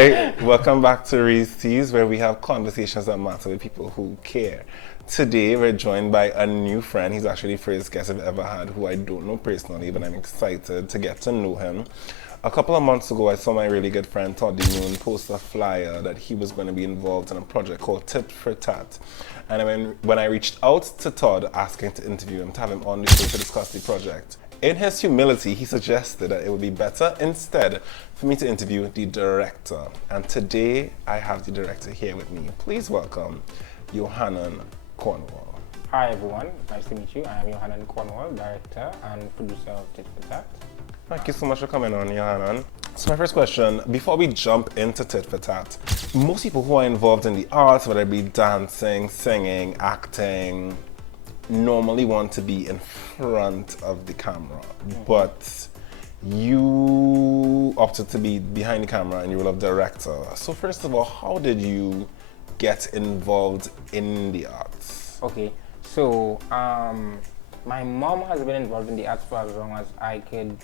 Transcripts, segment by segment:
Hi, welcome back to Rees, where we have conversations that matter with people who care. Today, we're joined by a new friend. He's actually the first guest I've ever had who I don't know personally, but I'm excited to get to know him. A couple of months ago, I saw my really good friend Todd Moon post a flyer that he was going to be involved in a project called Tit Fuh Tat. And when I reached out to Todd asking to interview him, to have him on the show to discuss the project, in his humility, he suggested that it would be better instead for me to interview the director. And today, I have the director here with me. Please welcome Johanan Cornwall. Hi everyone, nice to meet you. I am Johanan Cornwall, director and producer of Tit Fuh Tat. Thank you so much for coming on, Johanan. So my first question, before we jump into Tit Fuh Tat, most people who are involved in the arts, whether it be dancing, singing, acting, normally want to be in front of the camera, but you opted to be behind the camera in your role of director. So first of all, how did you get involved in the arts? Okay, so my mom has been involved in the arts for as long as I could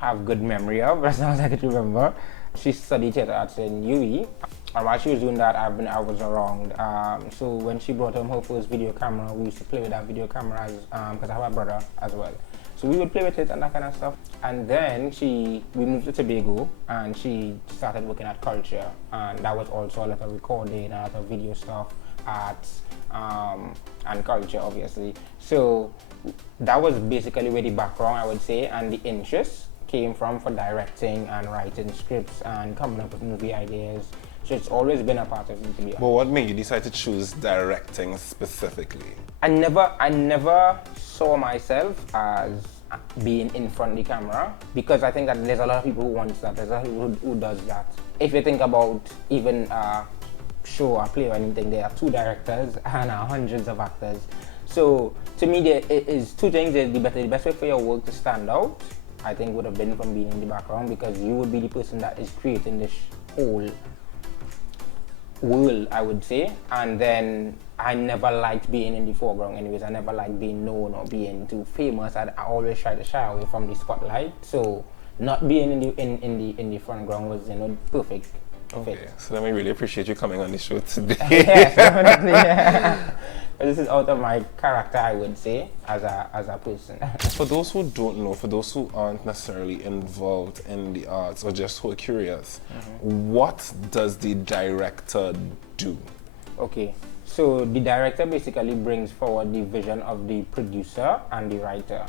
have good memory of, as long as I could remember. She studied theatre arts in UE. And while she was doing that, I was around. So when she brought home her first video camera, we used to play with that video camera because I have a brother as well. So we would play with it and that kind of stuff. And then we moved to Tobago and she started working at culture. And that was also a lot of recording, a lot of video stuff, arts, and culture, obviously. So that was basically where the background, I would say, and the interest came from for directing and writing scripts and coming up with movie ideas. So it's always been a part of me, to be honest. But what made you decide to choose directing specifically? I never saw myself as being in front of the camera because I think that there's a lot of people who want that. There's a lot of people who does that. If you think about even a show or play or anything, there are 2 directors and hundreds of actors. So to me, there is 2 things. The best way for your work to stand out, I think, would have been from being in the background because you would be the person that is creating this whole world, I would say. And then I never liked being in the foreground anyways. I never liked being known or being too famous. I always try to shy away from the spotlight. So not being in the front ground was, perfect. Okay, so then we really appreciate you coming on the show today. Yes, definitely. Yeah. This is out of my character, I would say, as a person. For those who don't know, for those who aren't necessarily involved in the arts or just who are curious, what does the director do? Okay, so the director basically brings forward the vision of the producer and the writer.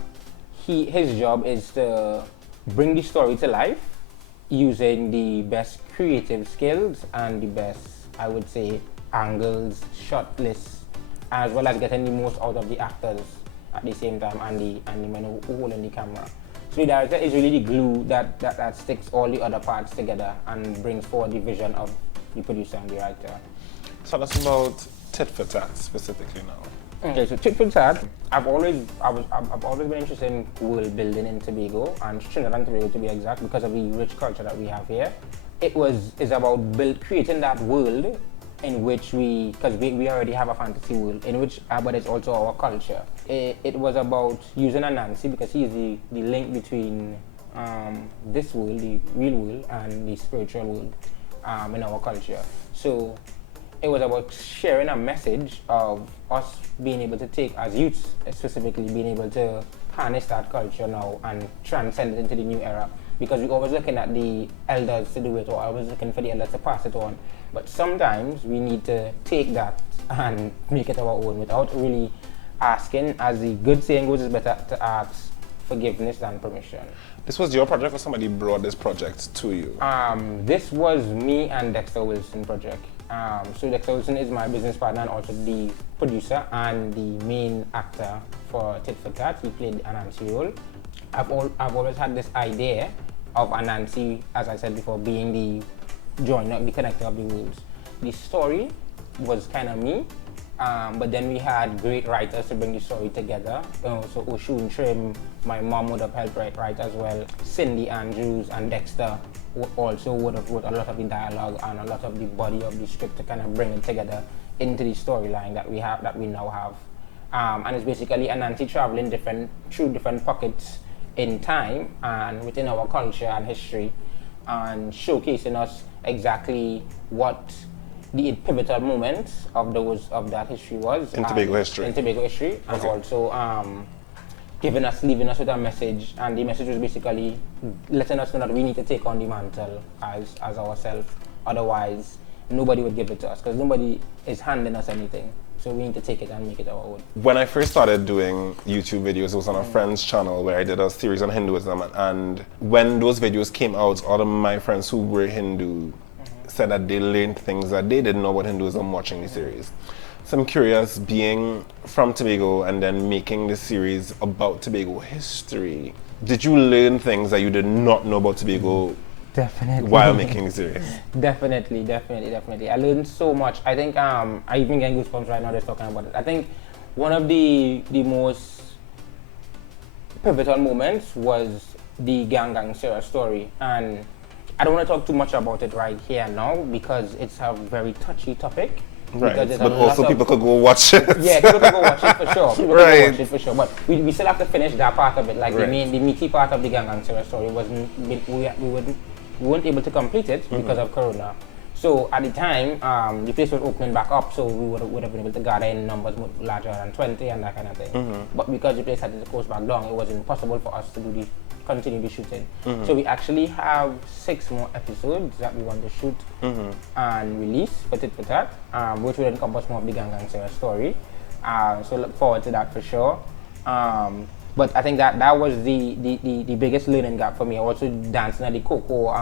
His job is to bring the story to life using the best creative skills and the best, I would say, angles, shot lists, as well as getting the most out of the actors at the same time and the men who hold in the camera. So the director is really the glue that sticks all the other parts together and brings forward the vision of the producer and the writer. Tell us about Tit Fuh Tat specifically now. Okay, so Tit Fuh Tat, I've always been interested in world building in Tobago and Trinidad and Tobago to be exact because of the rich culture that we have here. It's about creating that world in which because we already have a fantasy world in which, but it's also our culture. It was about using Anansi because he is the link between this world, the real world, and the spiritual world in our culture. So it was about sharing a message of us being able to take, as youths specifically, being able to harness that culture now and transcend it into the new era. Because we're always looking at the elders to do it, or always looking for the elders to pass it on. But sometimes we need to take that and make it our own without really asking. As the good saying goes, it's better to ask forgiveness than permission. This was your project or somebody brought this project to you? This was me and Dexter Wilson project. So Dexter Wilson is my business partner and also the producer and the main actor for Tit Fuh Tat. He played Anansi role. I've always had this idea of Anansi, as I said before, being the joiner, the connector of the worlds. The story was kind of me, but then we had great writers to bring the story together. So Oshun Trim, my mom would have helped write as well. Cindy Andrews and Dexter also would have wrote a lot of the dialogue and a lot of the body of the script to kind of bring it together into the storyline that we now have. And it's basically Anansi traveling through different pockets in time and within our culture and history and showcasing us exactly what the pivotal moments of that history was. In Tobago history. In Tobago history, and also leaving us with a message, and the message was basically letting us know that we need to take on the mantle as ourselves. Otherwise, nobody would give it to us because nobody is handing us anything. So we need to take it and make it our own. When I first started doing YouTube videos, it was on a friend's channel where I did a series on Hinduism, and when those videos came out, all of my friends who were Hindu said that they learned things that they didn't know about Hinduism watching the series. So I'm curious, being from Tobago and then making this series about Tobago history, did you learn things that you did not know about Tobago Definitely. while making the series? Definitely. I learned so much. I think I even get goosebumps right now just talking about it. I think one of the most pivotal moments was the Gang Sarah story, and I don't want to talk too much about it right here now because it's a very touchy topic. Right, but also people could go watch it. Yeah, people could go watch it for sure. People could go watch it for sure. But we still have to finish that part of it. Like the meaty part of the Gang Sarah story wasn't. We weren't able to complete it because of Corona. So at the time, the place was opening back up, so we would have been able to gather in numbers larger than 20 and that kind of thing. But because the place had to close back down, it wasn't possible for us to continue the shooting. So we actually have 6 more episodes that we want to shoot and release for Tit Fuh Tat, which will encompass more of the Gang Sarah story. So look forward to that for sure. But I think that was the biggest learning gap for me. Also dancing at the Coco.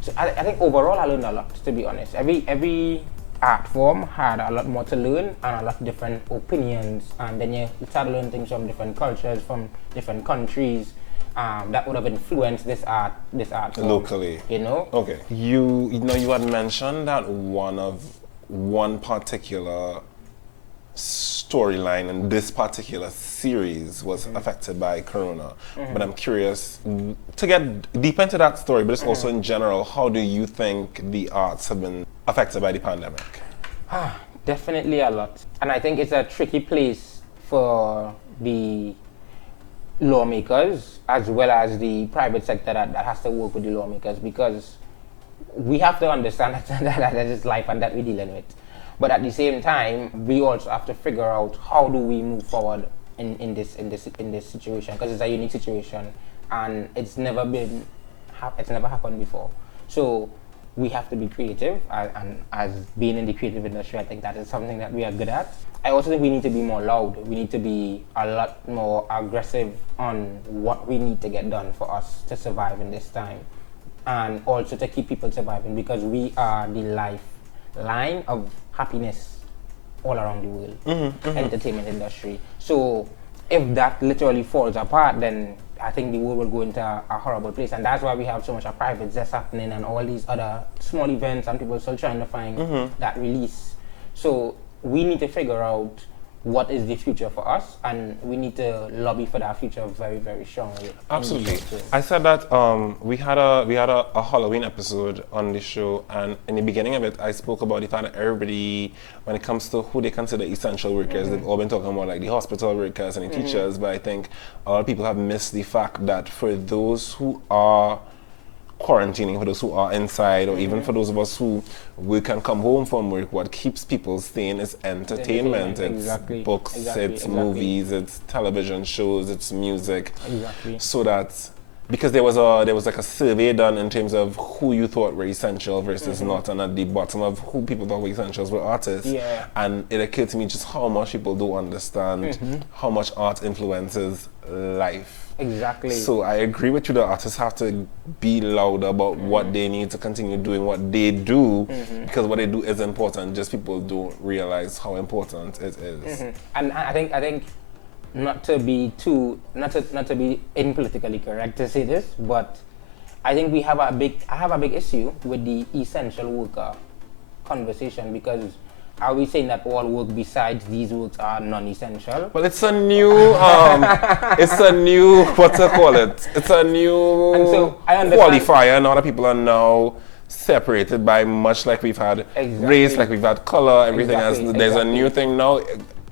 So I think overall I learned a lot, to be honest. Every art form had a lot more to learn and a lot of different opinions. And then you start learning things from different cultures, from different countries that would have influenced this art form, locally. You know? Okay. You had mentioned that one particular storyline in this particular series was affected by Corona. But I'm curious to get deep into that story, but it's also in general, how do you think the arts have been affected by the pandemic? Definitely a lot. And I think it's a tricky place for the lawmakers as well as the private sector that has to work with the lawmakers, because we have to understand that is life and that we're dealing with. But at the same time, we also have to figure out how do we move forward in this situation, because it's a unique situation and it's never happened before. So we have to be creative, and as being in the creative industry, I think that is something that we are good at. I also think we need to be more loud. We need to be a lot more aggressive on what we need to get done for us to survive in this time, and also to keep people surviving, because we are the lifeline of happiness all around the world, entertainment industry. So if that literally falls apart, then I think the world will go into a horrible place. And that's why we have so much of private zest happening and all these other small events, and people still trying to find that release. So we need to figure out what is the future for us, and we need to lobby for that future very, very strongly. Absolutely. I said that we had a Halloween episode on the show, and in the beginning of it, I spoke about the fact that everybody, when it comes to who they consider essential workers, they've all been talking about like the hospital workers and the teachers, but I think a lot of people have missed the fact that for those who are quarantining, for those who are inside, or even for those of us who work and come home from work, what keeps people sane is entertainment. It's books, it's movies, it's television shows, it's music. So that, because there was like a survey done in terms of who you thought were essential versus not, and at the bottom of who people thought were essentials were artists. And it occurred to me just how much people don't understand how much art influences life. So I agree with you that artists have to be loud about what they need to continue doing what they do, because what they do is important, just people don't realize how important it is. And I think not to be inpolitically correct to say this, but I think I have a big issue with the essential worker conversation, because are we saying that all work besides these works are non-essential? Well, it's a new, what to call it? It's a new qualifier. Now that people are now separated by much like we've had race, like we've had color, everything else. There's a new thing now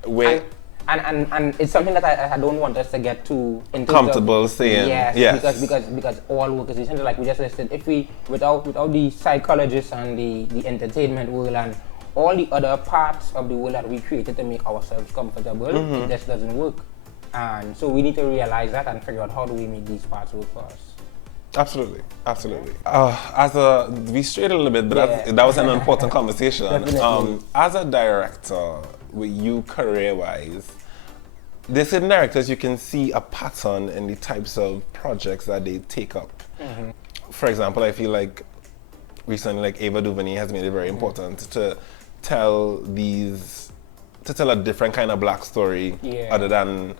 where And it's something that I don't want us to get too into comfortable saying. Yes. Because all work is essential. Like we just listed, if we without the psychologists and the entertainment world and all the other parts of the world that we created to make ourselves comfortable, it just doesn't work. And so we need to realize that and figure out how do we make these parts work for us. Absolutely. We strayed a little bit, but that was an important conversation. As a director, with you career-wise, there's certain directors you can see a pattern in the types of projects that they take up. For example, I feel like recently, like Ava DuVernay has made it very important to tell a different kind of black story other than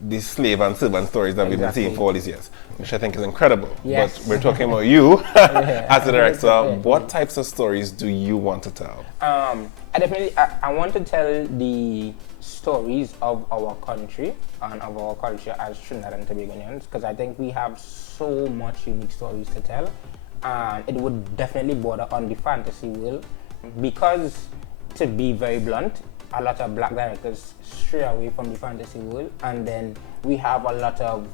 the slave and servant stories that we've been seeing for all these years, which I think is incredible. But we're talking about you as a director. What types of stories do you want to tell? I want to tell the stories of our country and of our culture as Trinidad and Tobagonians, because I think we have so much unique stories to tell, and it would definitely border on the fantasy world, because, to be very blunt, a lot of black directors stray away from the fantasy world, and then we have a lot of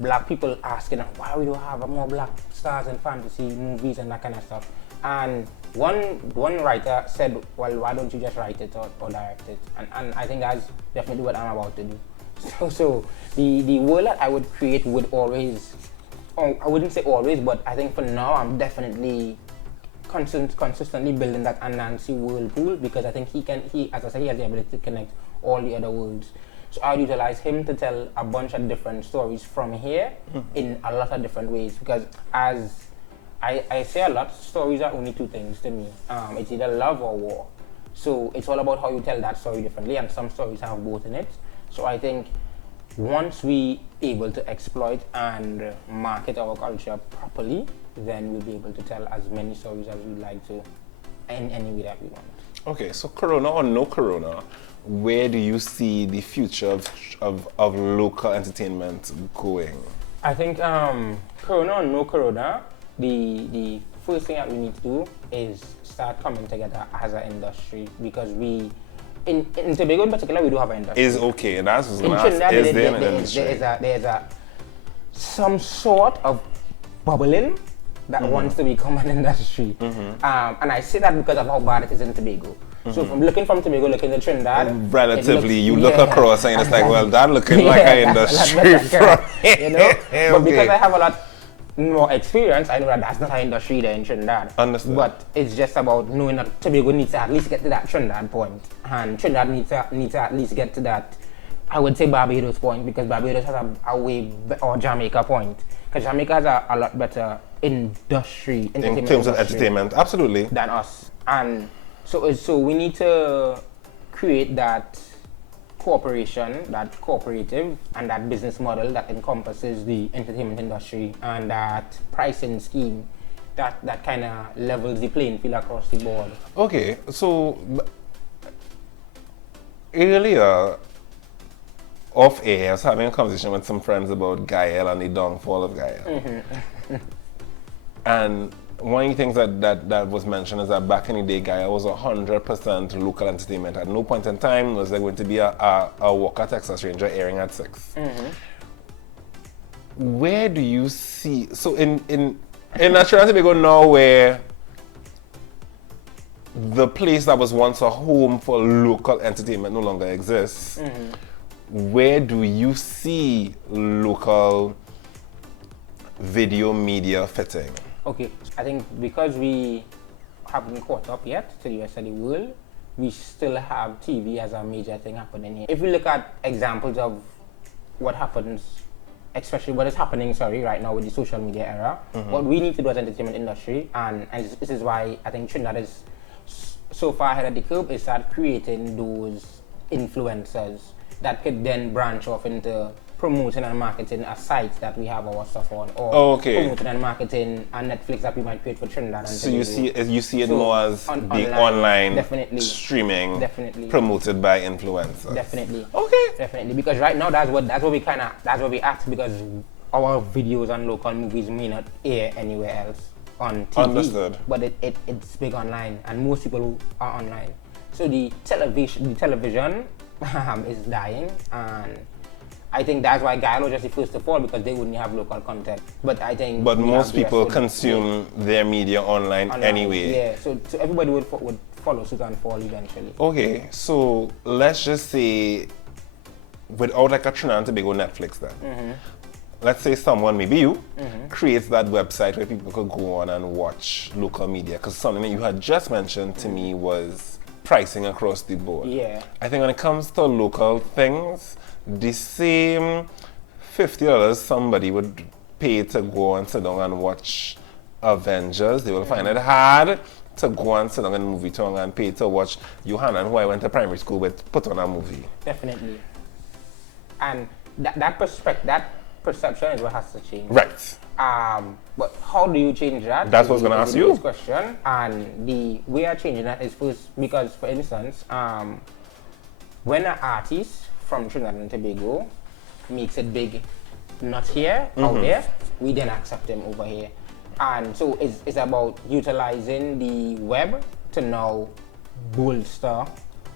black people asking why we don't have more black stars in fantasy movies and that kind of stuff. And one writer said, well, why don't you just write it or direct it? And I think that's definitely what I'm about to do. So the world that I would create would always, I wouldn't say always, but I think for now I'm definitely consistently building that Anansi whirlpool, because I think he as I said, he has the ability to connect all the other worlds. So I would utilize him to tell a bunch of different stories from here in a lot of different ways, because as I say a lot, stories are only two things to me. It's either love or war. So it's all about how you tell that story differently, and some stories have both in it. So I think once we able to exploit and market our culture properly, then we'll be able to tell as many stories as we'd like to in any way that we want. Okay, so Corona or no Corona, where do you see the future of local entertainment going? I think Corona or no Corona, the first thing that we need to do is start coming together as an industry, because we, in Tobago in particular, we do have an industry. Is okay, that's there's some sort of bubbling that wants to become an industry. And I say that because of how bad it is in Tobago. So from looking from Tobago, looking at Trinidad, relatively, you look across and it's like, well, that looking like an industry. You know? But because I have a lot more experience, I know that that's not an industry there in Trinidad. Understood. But it's just about knowing that Tobago needs to at least get to that Trinidad point, and Trinidad needs to at least get to that, I would say, Barbados point, because Barbados has a way, or Jamaica point, because Jamaica has a lot better industry in terms of entertainment, absolutely, than us. And so we need to create that cooperation, that cooperative, and that business model that encompasses the entertainment industry, and that pricing scheme that kind of levels the playing field across the board. Okay, so earlier off air, I was having a conversation with some friends about Gael and the downfall of Gael. And one of the things that was mentioned is that back in the day, Gael was 100% local entertainment. At no point in time was there going to be a Walker Texas Ranger airing at 6. Where do you see, so in Trinidad and Tobago now, where the place that was once a home for local entertainment no longer exists, where do you see local video media fitting? Okay, I think because we haven't caught up yet to the rest of the world, we still have TV as a major thing happening here. If we look at examples of what happens, especially what is happening, right now with the social media era, what we need to do as an entertainment industry, and this is why I think Trinidad is so far ahead of the curve, is start creating those influencers that could then branch off into promoting and marketing a site that we have our stuff on, or promoting and marketing a Netflix that we might create for Trinidad. And so you see it more as being online, definitely, streaming, definitely, promoted by influencers. Definitely. Okay. Definitely, because right now that's where we act, because our videos and local movies may not air anywhere else on TV. Understood. But it's big online, and most people are online. So the television is dying, and I think that's why Guyana was just the first to fall, because they wouldn't have local content. But I think. But most people consume their media online anyway. Yeah, so everybody would follow suit and fall eventually. Okay, so let's just say, without like a Trinidad and Tobago Netflix then, let's say someone, maybe you, creates that website where people could go on and watch local media, because something that you had just mentioned to me was pricing across the board. Yeah. I think when it comes to local things, the same $50 somebody would pay to go and sit down and watch Avengers, they will find it hard to go and sit down in a movie theater and pay to watch Johanan, who I went to primary school with, put on a movie. Definitely. And that perception is what has to change. Right. But how do you change that? That's what I was going to ask you. Question. And the way of changing that is first, because for instance, when an artist from Trinidad and Tobago makes it big, not here, out there, we then accept them over here. And so it's about utilizing the web to now bolster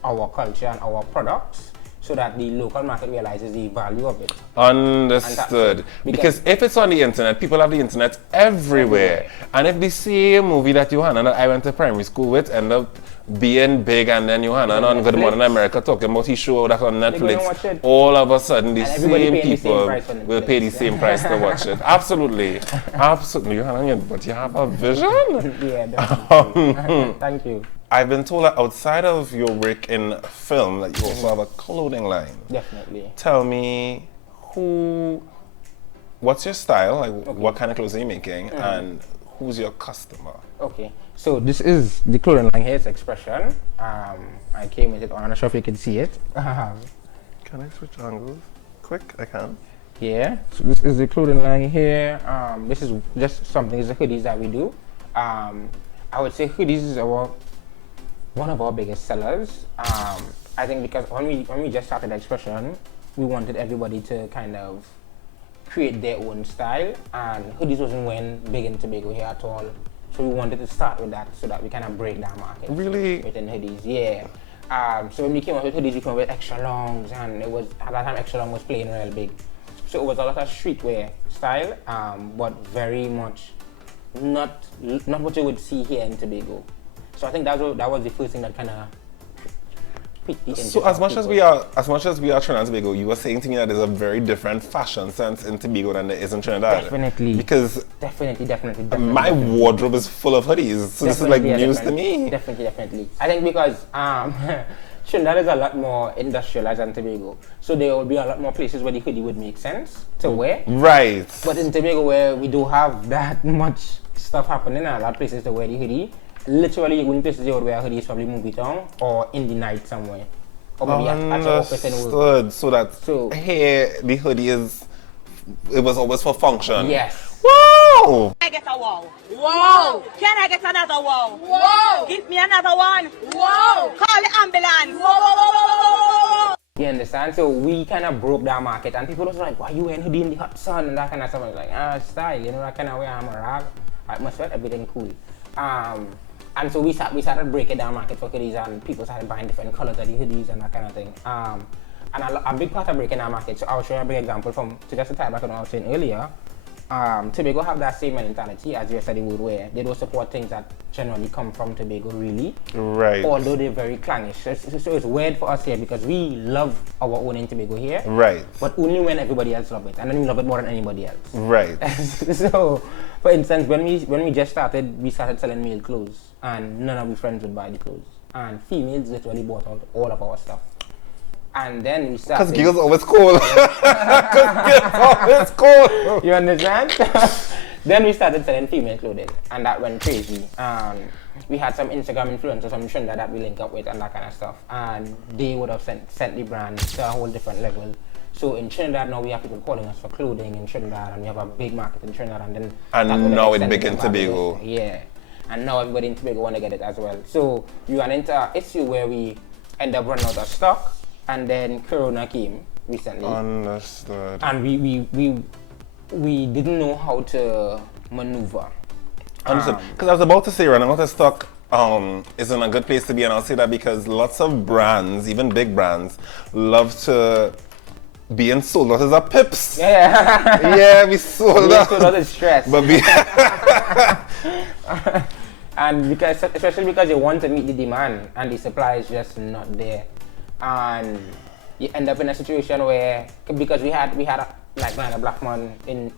our culture and our products, so that the local market realizes the value of it. Understood. Because if it's on the internet, people have the internet everywhere. And if the same movie that Johanan that I went to primary school with end up being big, and then Johanan on Good Morning America talking about his show that's on Netflix, all of a sudden the same people will pay the same price to watch it. Absolutely. Absolutely. Johanan, but you have a vision? Yeah, definitely. Thank you. I've been told that outside of your work in film, that you also have a clothing line. Definitely. Tell me, what's your style? Like, what kind of clothes are you making, and who's your customer? Okay, so this is the clothing line here. It's Expression. I came with it on. I'm not sure if you can see it. Can I switch angles? Quick, I can. Yeah. So this is the clothing line here. This is just something. It's the hoodies that we do. I would say hoodies is one of our biggest sellers. I think because when we just started Expression, we wanted everybody to kind of create their own style, and hoodies wasn't when big in Tobago here at all. So we wanted to start with that so that we kind of break that market. Really? Within hoodies, yeah. So when we came up with hoodies, we came up with extra longs, and it was at that time extra long was playing real big. So it was a lot of streetwear style, but very much not what you would see here in Tobago. So I think that was the first thing that kind of piqued the interest. So as much as we are Trinidad and Tobago, you were saying to me that there's a very different fashion sense in Tobago than there is in Trinidad. Definitely. Because definitely. My wardrobe is full of hoodies, so this is like news to me. Definitely. I think because Trinidad is a lot more industrialized than Tobago, so there will be a lot more places where the hoodie would make sense to wear. Right. But in Tobago, where we do have that much stuff happening, and a lot of places to wear the hoodie, literally only places you would wear a hoodie is probably movie town or in the night somewhere. Or maybe at your office and work. So here the hoodie it was always for function. Yes. Wow! I get a wow. Wow. Can I get another wow? Wow. Give me another one. Wow. Call the ambulance. Wow. You understand? So we kind of broke that market, and people was like, why you wearing hoodie in the hot sun and that kind of stuff. I was like, style, you know, that kind of way I'm a rag. Atmosphere, everything cool. And so we started breaking down market for hoodies, and people started buying different colors of the hoodies and that kind of thing. And a big part of breaking down market, so I'll show you a big example to just to tie back on what I was saying earlier. Tobago have that same mentality as you said they would wear. They don't support things that generally come from Tobago, really. Right. Although they're very clangish. So it's weird for us here because we love our own in Tobago here. Right. But only when everybody else loves it. And then we love it more than anybody else. Right. So, for instance, when we just started, we started selling male clothes. And none of our friends would buy the clothes. And females literally bought out all of our stuff. And then we started... Because girls always cool. Because girls always cool. You understand? Then we started selling female clothing, and that went crazy. We had some Instagram influencers from Trinidad that we link up with and that kind of stuff. And they would have sent the brand to a whole different level. So in Trinidad now we have people calling us for clothing in Trinidad, and we have a big market in Trinidad. And now it's big in Tobago. Yeah. And now everybody in Tobago want to get it as well. So you run into an issue where we end up running out of stock. And then Corona came recently. Understood. And we didn't know how to maneuver. Understood. Because I was about to say running out of stock isn't a good place to be, and I'll say that because lots of brands, even big brands, love to being sold out as a pips. Yeah. Yeah, we sold out. Sold out is stress. But and because, especially because you want to meet the demand and the supply is just not there, and you end up in a situation where, because we had like Brandon Blackman in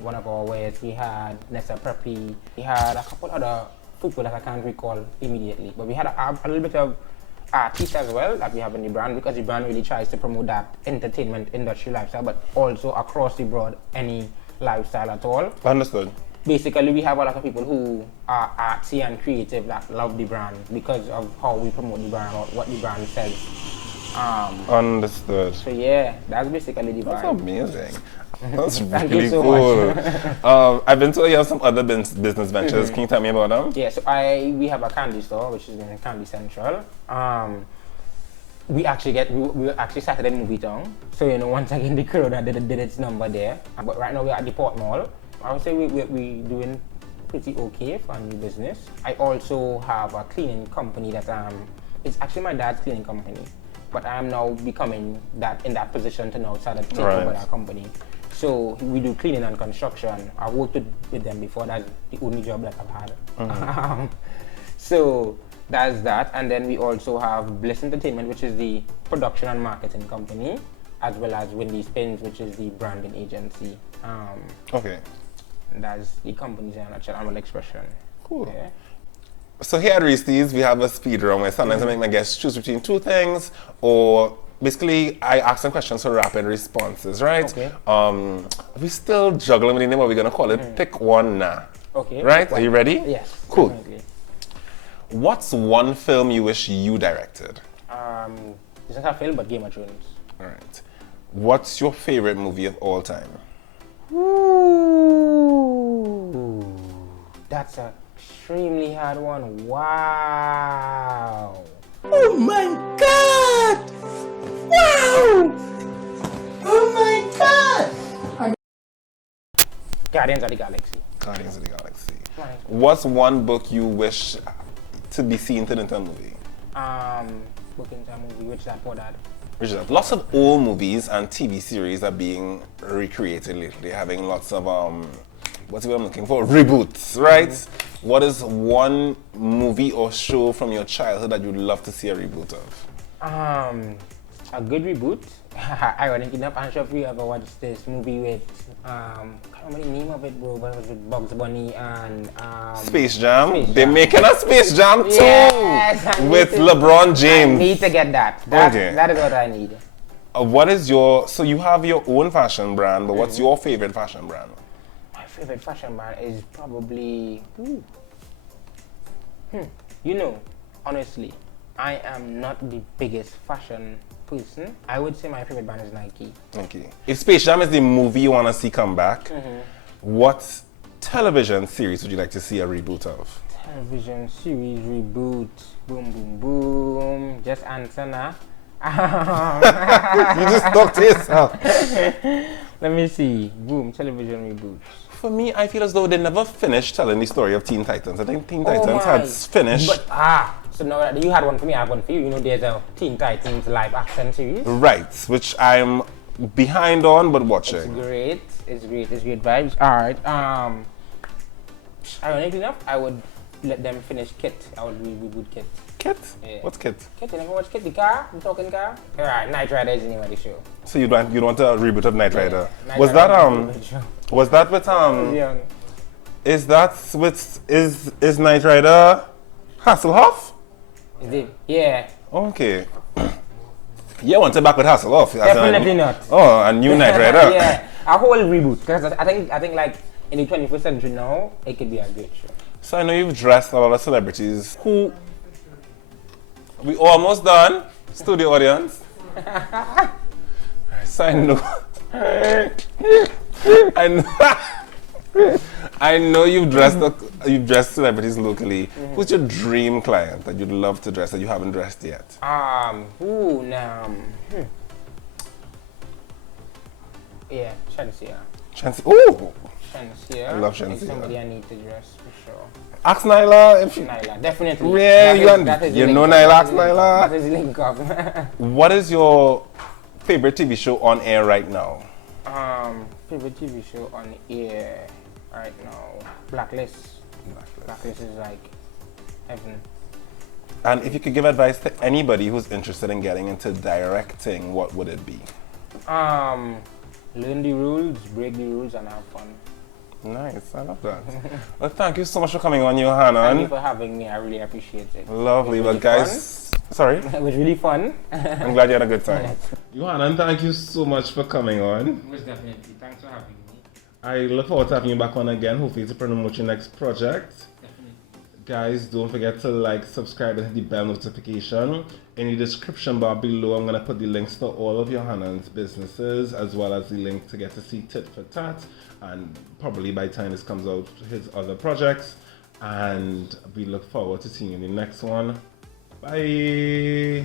one of our wares, we had Nessa Preppy, we had a couple other people that I can't recall immediately, but we had a little bit of artists as well that we have in the brand, because the brand really tries to promote that entertainment industry lifestyle, but also across the board, any lifestyle at all. Understood. Basically, we have a lot of people who are artsy and creative that love the brand because of how we promote the brand or what the brand says. Understood. So yeah, that's basically the brand. That's amazing. That's Thank really you so cool. much. I've been told you have some other business ventures. Can you tell me about them? Yeah, so we have a candy store, which is in Candy Central. We actually started in Movie Town. So, you know, once again, the Corona did its number there. But right now we're at the Port Mall. I would say we're doing pretty okay for a new business. I also have a cleaning company that it's actually my dad's cleaning company, but I am now becoming in that position to now start to take over that company. So we do cleaning and construction. I worked with them before. That's the only job that I've had. So that's that. And then we also have Bliss Entertainment, which is the production and marketing company, as well as Windy Spins, which is the branding agency. Okay. That's the companies in a nutshell. I'm an expression. Cool. Yeah. So here at Reese's, we have a speed round where sometimes I make my guests choose between two things, or basically I ask them questions for rapid responses, right? Okay. We still juggling with the name, what we're gonna call it. Pick one now. Okay. Right? Are you ready? Yes. Cool. Definitely. What's one film you wish you directed? It's not a film, but Game of Thrones. All right. What's your favorite movie of all time? Ooh, that's an extremely hard one. Wow. Oh my God! Wow! Oh my God! Guardians of the Galaxy. Guardians of the Galaxy. Right. What's one book you wish to be seen to the movie? Book into a movie, which that for that. Lots of old movies and TV series are being recreated lately, having lots of what's the word I'm looking for? Reboots, right? What is one movie or show from your childhood that you'd love to see a reboot of? A good reboot. Ironic enough, I'm sure if you ever watched this movie with I can't remember the name of it, bro, but it was with Bugs Bunny and Space Jam. Space They're Jam. making a Space Jam too, Yes, I with need to- LeBron I James. need to get that. Okay. That is what I need. What is your? So you have your own fashion brand, but what's your favorite fashion brand? My favorite fashion brand is probably, you know, honestly, I am not the biggest fashion person. I would say my favorite brand is Nike. Okay. If Space Jam is the movie you want to see come back, what television series would you like to see a reboot of? Television series reboot, boom, boom, boom. Just answer now. You just talk to yourself. Let me see. Boom, television reboot. For me, I feel as though they never finished telling the story of Teen Titans. I think Teen Titans my. had finished. But so now that you had one for me, I have one for you. You know, there's a Teen Titans live action series. Right, which I'm behind on, but watching. It's great. It's great vibes. Alright. Ironically enough, I would let them finish Kit. I would reboot Kit. Kit? Yeah. What's Kit? Kit, you never watch Kit? The car? The talking car? Alright, Knight Rider is the name of the show. So you want a reboot of Knight Rider? Knight Was Rider that is the show. Was that with Yeah. Is that with is Knight Rider Hasselhoff? Is it? Yeah. Okay. Yeah, I want to back with Hasselhoff. Definitely not. Oh, a new Knight Rider. Yeah, a whole reboot. Because I think like in the 21st century now, it could be a great show. So I know you've dressed a lot of celebrities. Who? We almost done. Studio audience. So I know. I know you've dressed celebrities locally. Who's your dream client that you'd love to dress that you haven't dressed yet? Yeah, Chelsea. Ooh. Shensia. I love It's Shensia. somebody I need to dress for sure. Ask Nyla if you. Nyla, definitely. Yeah, That is the you link know up. Nyla, ask Nyla. That is the link up. What is your favorite TV show on air right now? Favorite TV show on air right now? Blacklist. Blacklist is like heaven. And if you could give advice to anybody who's interested in getting into directing, what would it be? Learn the rules, break the rules, and have fun. Nice, I love that. Well, thank you so much for coming on, Johanan. Thank you for having me. I really appreciate it. Lovely. It was Well, really guys, sorry. It was really fun. I'm glad you had a good time. Johanan, thank you so much for coming on. Most definitely. Thanks for having me. I look forward to having you back on again, hopefully to promote your next project. Guys, don't forget to like, subscribe, and hit the bell notification. In the description bar below, I'm going to put the links to all of Johanan's businesses, as well as the link to get to see Tit Fuh Tat, and probably by the time this comes out, his other projects. And we look forward to seeing you in the next one. Bye!